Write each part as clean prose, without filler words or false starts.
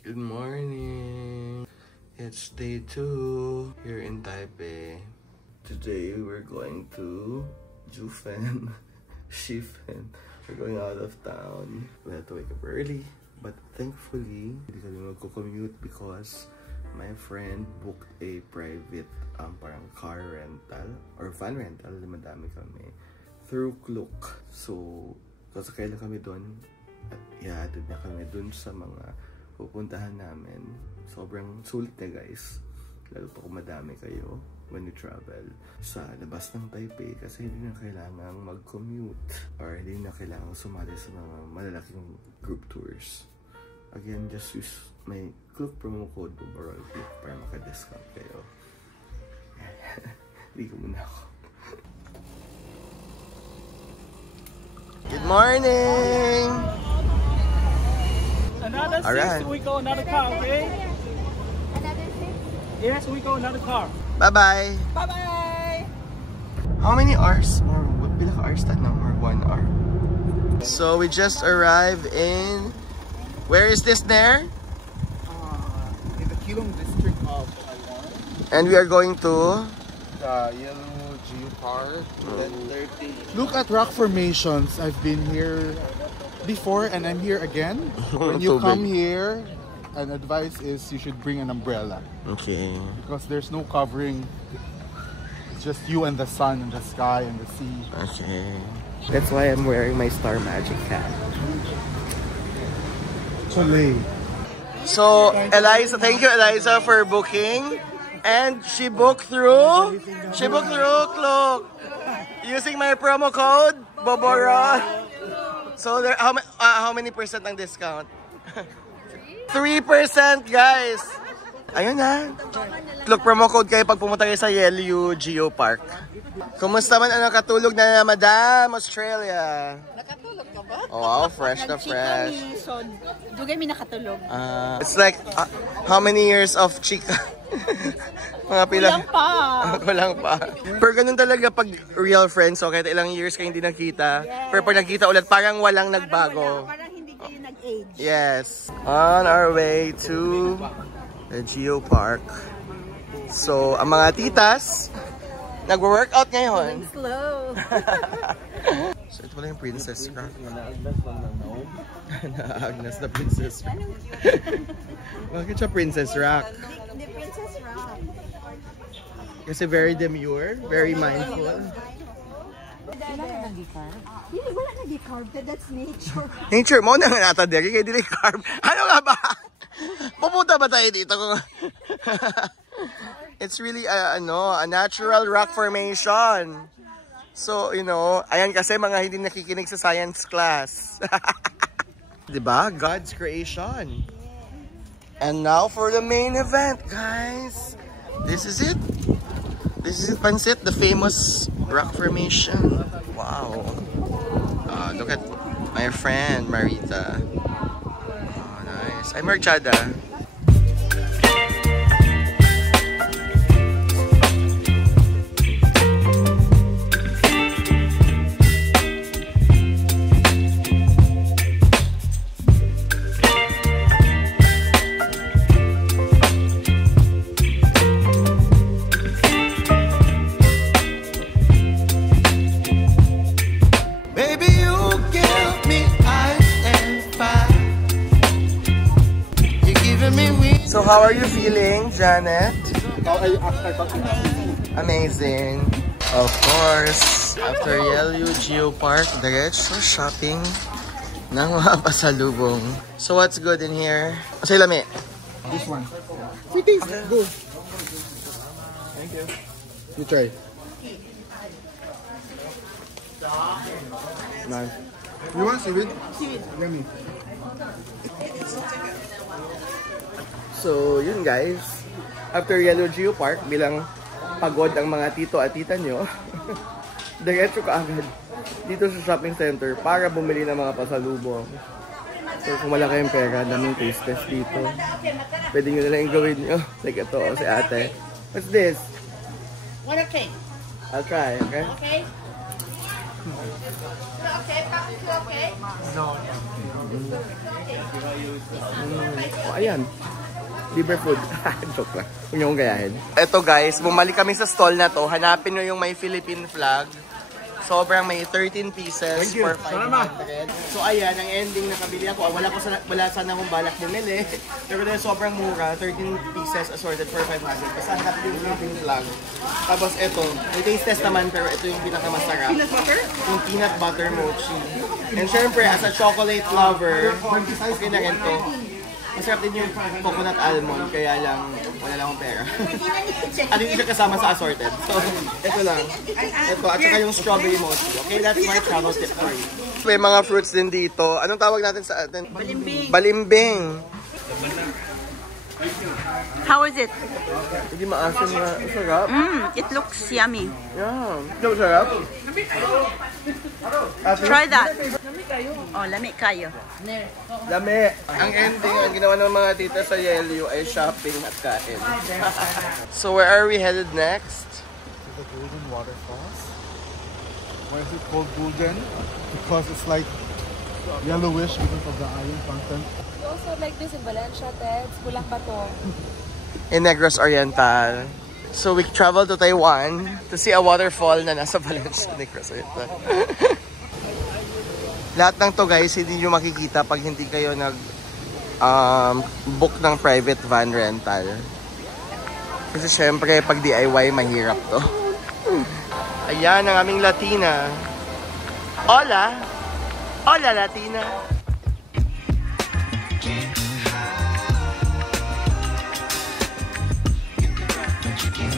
Good morning. It's day 2 here in Taipei. Today we're going to Jufen, Shifen. We're going out of town. We had to wake up early, but thankfully hindi kami magko-commute because my friend booked a private parang car rental or van rental. Madami kami through Klook. So kasakay lang kami doon at ihatid na kami doon sa mga pupuntahan namin. Sobrang sulit na guys. Lalo pa kung madami kayo when you travel sa labas ng Taipei kasi hindi na kailangang mag-commute or hindi na kailangang sumali sa mga malalaking group tours. Again, just use my Klook promo code Boborol Klook para maka-discount kayo. Ligo muna ako. Good morning! Another 6, we go another car, okay? Another 6? Yes, we go another car. Bye-bye! Bye-bye! How many hours? Or pila ka hours na or 1 hour? So we just arrived in... Where is this there? In the Keelung district of Taiwan. And we are going to... The Yellow Geopark. 10:30. Look at rock formations. I've been here before and I'm here again. When you come here, an advice is you should bring an umbrella. Okay. Because there's no covering. It's just you and the sun and the sky and the sea. Okay. That's why I'm wearing my Star Magic hat. Chole. So, Eliza, thank you Eliza for booking. And she booked through Klook using my promo code Boborol. So there, how many percent ang discount? 3% guys. Ayun na. Klook promo code kayo pag pumunta kayo sa Yellow Geopark. Kumusta man ang nakatulog na Madam Australia? Nakatulog ka ba? Oh, wow, fresh na fresh. So, dugay mi nakatulog. It's like how many years of chika? Mga pila. Kulang pa. Kulang pa. Pero ganun talaga pag real friends, so kahit ilang years kayo hindi nakita. Yes. Pero pag nakita ulit, parang walang nagbago. Parang hindi kayo nag-age. Yes. On our way to the Geopark. So, ang mga titas, nagwo-workout ngayon. Slow. So, ito pala yung Princess Rock. Naagnas na Princess Rock. Bakit siya Princess Rock? The Princess Rock. Kasi very demure, very mindful. Wala na nag-carb? Hindi, wala nag-carb. That's nature. Nature mo na nga nata diri kay dili carb. Ano nga ba? Pupunta ba tayo dito? It's really a natural rock formation. So, ayan kasi mga hindi nakikinig sa science class. 'Di ba? God's creation. And now for the main event, guys. This is it. This is Pansit, the famous rock formation. Wow. Look at my friend Marita. Oh, nice. I'm Marchada. So how are you feeling, Janet? Amazing. Of course, after Yellow Geopark, diretso shopping ng mga pasalubong. So what's good in here? Say lami. This one. We taste it. Go. Thank you. You try. Nice. You want seaweed? Seaweed. Yummy. So, yun guys. After Yellow Geopark, bilang pagod ang mga tito at tita nyo, diretso ka agad dito sa shopping center para bumili ng mga pasalubong. So, kung wala kayong pera, daming taste test dito. Pwede nyo na lang gawin nyo. Like ito, si ate. What's this? Water cake. I'll try, okay? Okay. Oh, ayan. Libre food. Joke lang. Huwag niyo kong gayahin. Eto guys, bumalik kami sa stall na to. Hanapin nyo yung may Philippine flag. Sobrang may 13 pieces for 500. So ayan, ang ending na kabili ako. Wala sana akong balak bumili. Pero dahil sobrang mura, 13 pieces assorted for 500. Basta hanapin yung Philippine flag. Tapos eto, may taste test naman pero ito yung pinakamasarap. Peanut butter? Yung peanut butter mochi. And syempre, as a chocolate lover, okay na rin to. Masarap din yung coconut almond, kaya lang wala lang akong pera. At hindi siya kasama sa assorted. So, ito lang. Ito, at saka yung strawberry mochi. Okay, that's my travel tip for you. May mga fruits din dito. Anong tawag natin sa atin? Balimbing. Balimbing. How is it? Hindi maasim na. Sarap. It looks yummy. Yeah. Ito sarap. Try that. Oh, lami kayo. Lami. Ang ending, ang ginawa ng mga tita sa Yelio ay shopping at kain. So where are we headed next? To the Golden Waterfalls. Why is it called golden? Because it's like yellowish because of the iron content. We also like this in Valencia, Teds. Pulang Bato. In Negros Oriental. So we traveled to Taiwan to see a waterfall na nasa Valencia, Negros Oriental. Lahat ng to guys, hindi nyo makikita pag hindi kayo book ng private van rental. Kasi syempre pag DIY mahirap to. Ayan ang aming Latina. Hola! Hola Latina!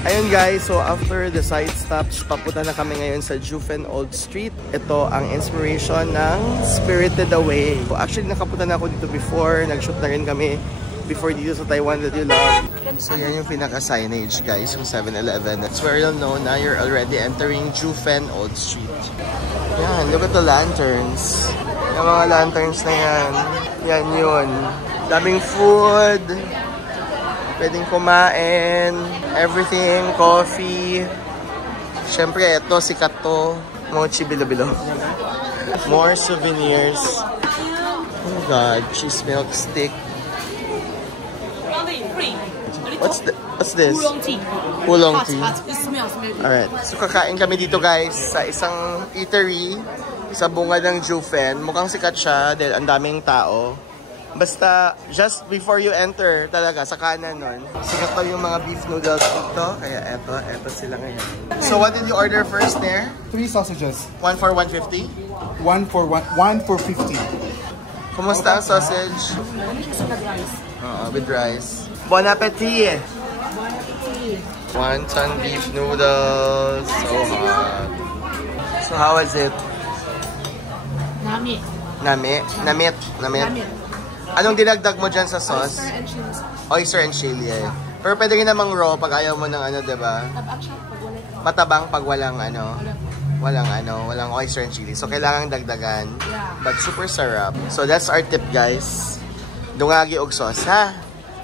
Ayun guys, so after the side stops, papunta na kami ngayon sa Jufen Old Street. Ito ang inspiration ng Spirited Away. So actually nakapunta na ako dito before, nag-shoot na rin kami before dito sa Taiwan That You Love. So yan yung pinaka-signage guys, yung 7-Eleven. That's where you'll know na you're already entering Jufen Old Street. Yan, look at the lanterns. Yung mga lanterns na yan. Yan yun. Daming food. Pwedeng kumain, everything, coffee. Siyempre, ito, sikat to. Mochi Bilo-Bilo. More souvenirs. Oh God, cheese milk stick. What's this? Oolong tea. Oolong tea. It smells. Alright, so kakain kami dito guys sa isang eatery sa bunga ng Jufen. Mukhang sikat siya dahil ang daming tao. Basta, just before you enter talaga, sa kanan nun, sikat to yung mga beef noodles dito. Kaya eto sila ngayon. So what did you order first there? 3 sausages. One for 150? One for 50. Kumusta ang sausage? With rice. Bon appetit! Wonton beef noodles. So hot. So how was it? Namit. Anong dinagdag mo dyan sa sauce? Oyster and chili. Pero pwede rin namang raw pag ayaw mo ng ano, diba? Matabang pag walang oyster and chili. So kailangan dagdagan. But super sarap. So that's our tip guys. Dungagi og sauce, ha?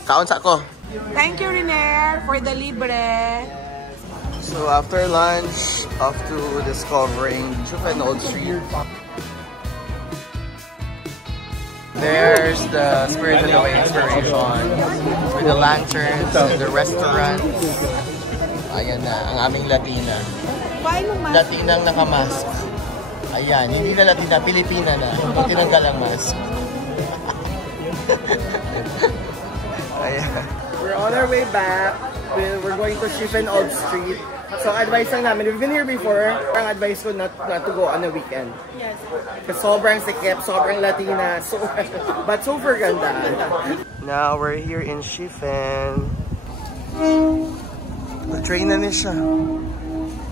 Kaon sa ko. Thank you, Riner, for the libre. So after lunch, off to discovering Jufen Old Street. There's the Spirited Away inspiration with the lanterns and the restaurants. Ayan na, ang aming Latina. Latinang nakamask. Ayan, hindi na Latina, Pilipina na. Hindi tinanggal ang mask. Ayan. We're on our way back. We're going to Jufen Old Street. So, advice lang namin, we've been here before. Ang advice ko not to go on a weekend. Yes. Kasi sobrang sikip, sobrang Latina, but super ganda. Now, we're here in Jufen. Nag-train na niya siya.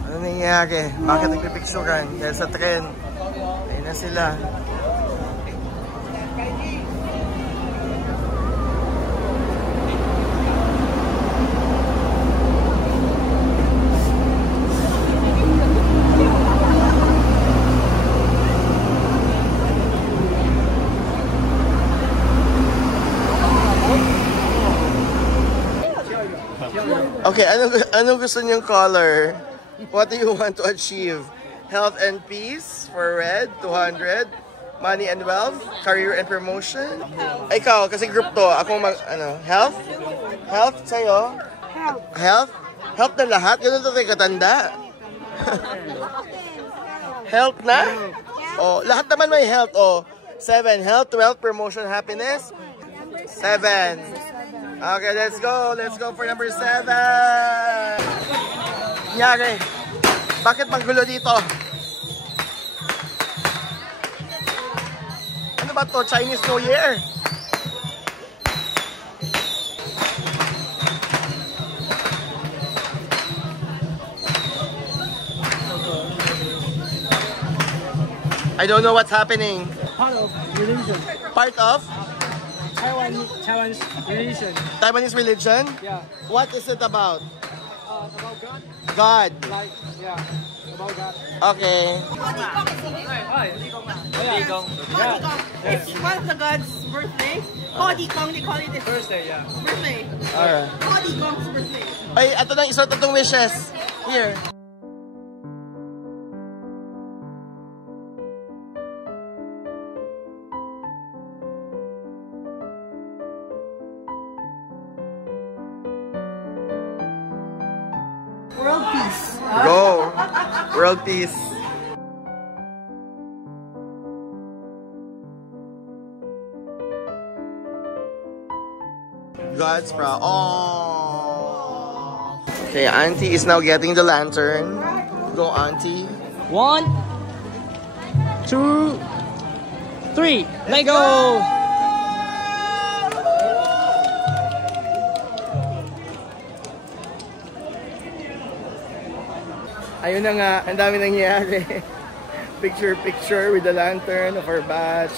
Ano nangyayari? Bakit nagpipicturan? Dahil sa tren. Ayun na sila. Okay, ano gusto niyong color? What do you want to achieve? Health and peace? for red, 200. Money and wealth, career and promotion. Ikaw, kasi group to. Ako health? Health sa'yo? Health? Health na lahat? Ganun to tayo katanda. Health na? Oh, lahat naman may health. Oh, 7. Health, wealth, promotion, happiness. 7. Okay, let's go. Let's go for number 7. Nyari. Bakit manggulo dito? Ano ba to? Chinese New Year? I don't know what's happening. Part of religion. Part of? Taiwanese religion. Taiwanese religion? Yeah. What is it about? About God. God. Like, yeah. About God. Okay. It's one of the gods' birthday. Kodi Kong, they call it this. Thursday, yeah. Birthday. Alright. Kodi Kong's birthday. Ay, ito na isa itong wishes. Here. World peace. Go. World peace. God's proud. Oh. Okay, Auntie is now getting the lantern. Go, Auntie. 1, 2, 3. Let go. Ayun na nga, ang dami nangyayari. Picture with the lantern of our batch.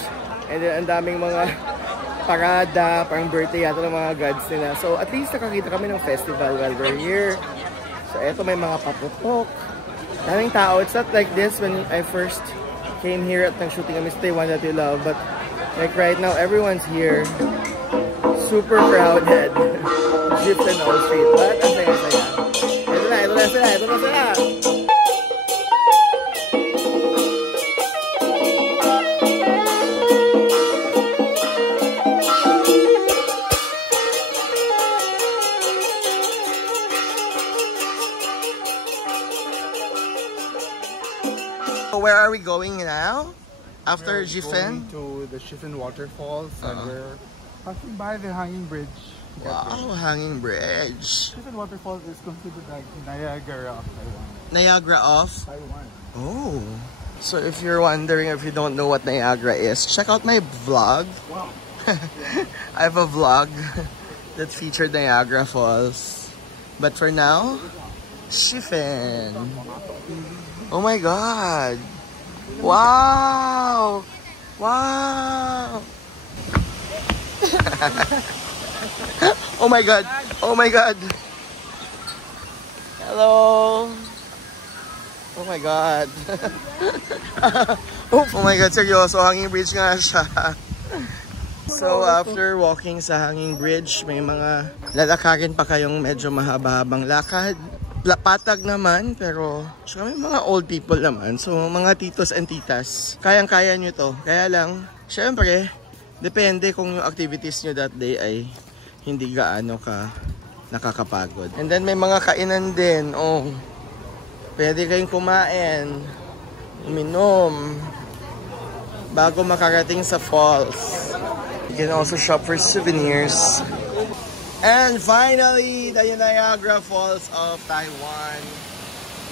And then ang daming mga parada, parang birthday yata ng mga gods nila. So at least nakakita kami ng festival while we're here. So eto may mga paputok. Daming tao. It's not like this when I first came here at nag-shooting kami sa Taiwan That You Love. But like right now, everyone's here. Super crowded. Jeep and all street. But ang saya-saya. Ito na sila. Where are we going now? After Jifen? Going to the Jifen waterfalls and we're passing by the hanging bridge. Wow, hanging bridge. Jifen waterfalls is considered like Niagara of Taiwan. Niagara of? Taiwan. Oh. So if you're wondering, if you don't know what Niagara is, check out my vlog. Wow. I have a vlog that featured Niagara Falls. But for now, Jifen. Oh my god. Wow. Wow. Oh my god. Oh my god. Hello. Oh my god. Oh my god, seryoso. Hanging bridge nga siya. So after walking sa hanging bridge, may mga lalakarin pa kayong medyo mahaba-habang lakad. Patag naman, pero may mga old people naman. So mga titos and titas, kayang-kaya nyo to. Kaya lang, syempre, depende kung yung activities nyo that day ay hindi gaano ka nakakapagod. And then may mga kainan din. Oh, pwede kayong kumain, uminom, bago makarating sa falls. You can also shop for souvenirs. And finally, the Niagara Falls of Taiwan.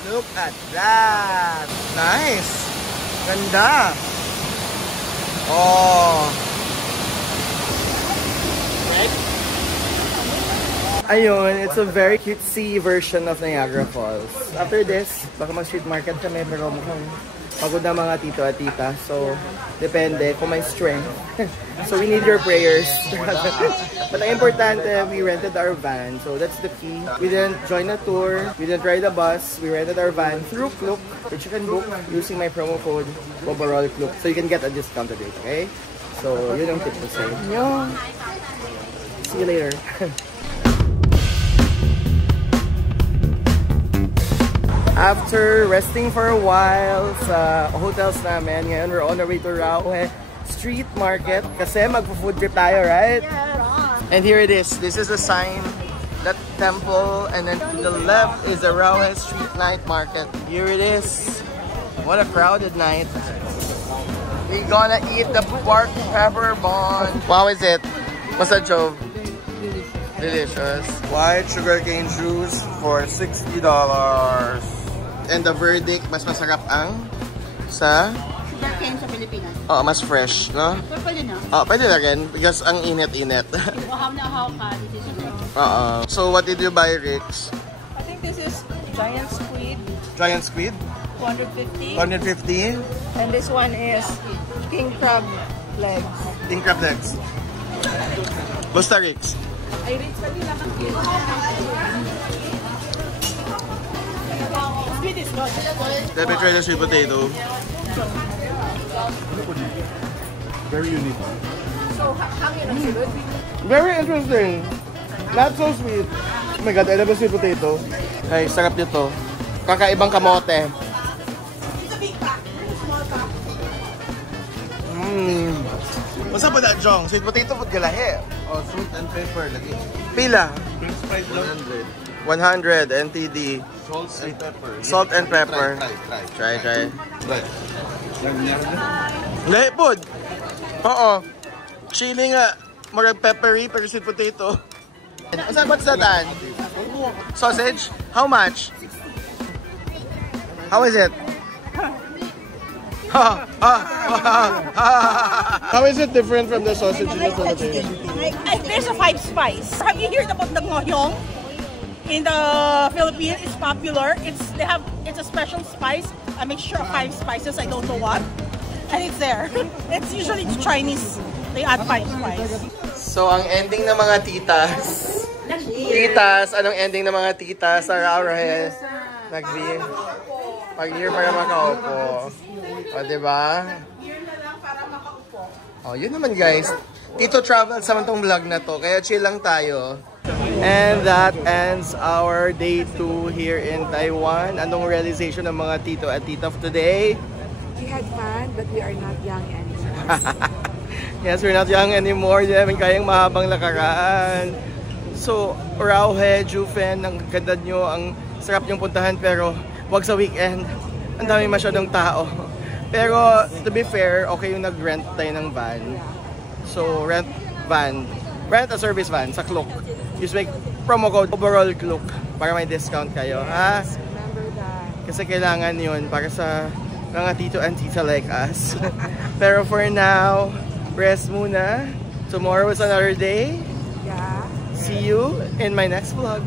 Look at that! Nice! Ganda! Oh! Right? Ayun, it's a very cutesy version of Niagara Falls. After this, baka mag-street market kami, pero mukhang pagod na mga tito at tita. So, depende kung may strength. So, we need your prayers. But ang importante, we rented our van. So, that's the key. We didn't join a tour. We didn't ride a bus. We rented our van through Klook, which you can book using my promo code, Overall Klook. So, you can get a discounted rate, okay? So, yun ang tip ko sa'yo. See you later. After resting for a while sa hotels namin, ngayon we're on our way to Rauhe Street Market kasi magpo-food trip tayo, right? And here it is. This is a sign, that temple, and then to the left is the Rauhe Street Night Market. Here it is. What a crowded night. We're gonna eat the pork pepper bun. How is it? What's that, Jove? Delicious. White sugarcane juice for $60. And the verdict, mas masarap ang sa Sugarcane sa Pilipinas. oh, mas fresh, no? Pero pwede na. Oh, pwede na rin because ang init-init. Uhaw na uhaw ka. This is good. So what did you buy, Rix? I think this is giant squid, Giant squid? 250. 150? And this one is king crab legs. King crab legs. Basta, Rix? Ay, rin sa nila ng kilo. Squid is good. Let me try the sweet potato. Very unique. So, hangin ang silod. Very interesting. Not so sweet. Oh my god, I love the sweet potato. Ay, sarap nito. Kakaibang kamote. What's up with that, Jong? Sweet potato food galahe. Oh, salt and pepper lagi. Pila? 100. 100 NTD. Salt and pepper. Salt and pepper. Try. Try. Try. Lahi pod. Oo. Chili nga. Marag peppery pero sweet potato. What's that, Ann? Sausage? How much? How is it? How is it different from the sausage in the Philippines? There's a 5 spice. Have you heard about the ngoyong? In the Philippines, it's popular. It's a special spice, a mixture of 5 spices. I don't know what, and it's there. It's usually Chinese. They add 5 spice. So, ang ending ng mga titas. Titas, anong ending ng mga titas sa Rauhe? Nag-beer. Pag-year para makaupo. O, diba? O, yun naman guys. Tito travel sa tong vlog na to. Kaya chill lang tayo. And that ends our day 2 here in Taiwan. Anong realization ng mga tito at tita of today? We had fun, but we are not young anymore. Yes, we're not young anymore. Hindi namin kayang mahabang lakaran. So, Rauhe, Jufen, ang ganda nyo, ang sarap nyong puntahan, pero wag sa weekend. Ang dami masyadong tao. Pero, to be fair, okay yung nag-rent tayo ng van. So, rent a service van sa Klook. Use my promo code overall Klook para may discount kayo, ha? Remember that. Kasi kailangan yun para sa mga tito and tita like us. Pero for now, rest muna. Tomorrow is another day. Yeah. See you in my next vlog.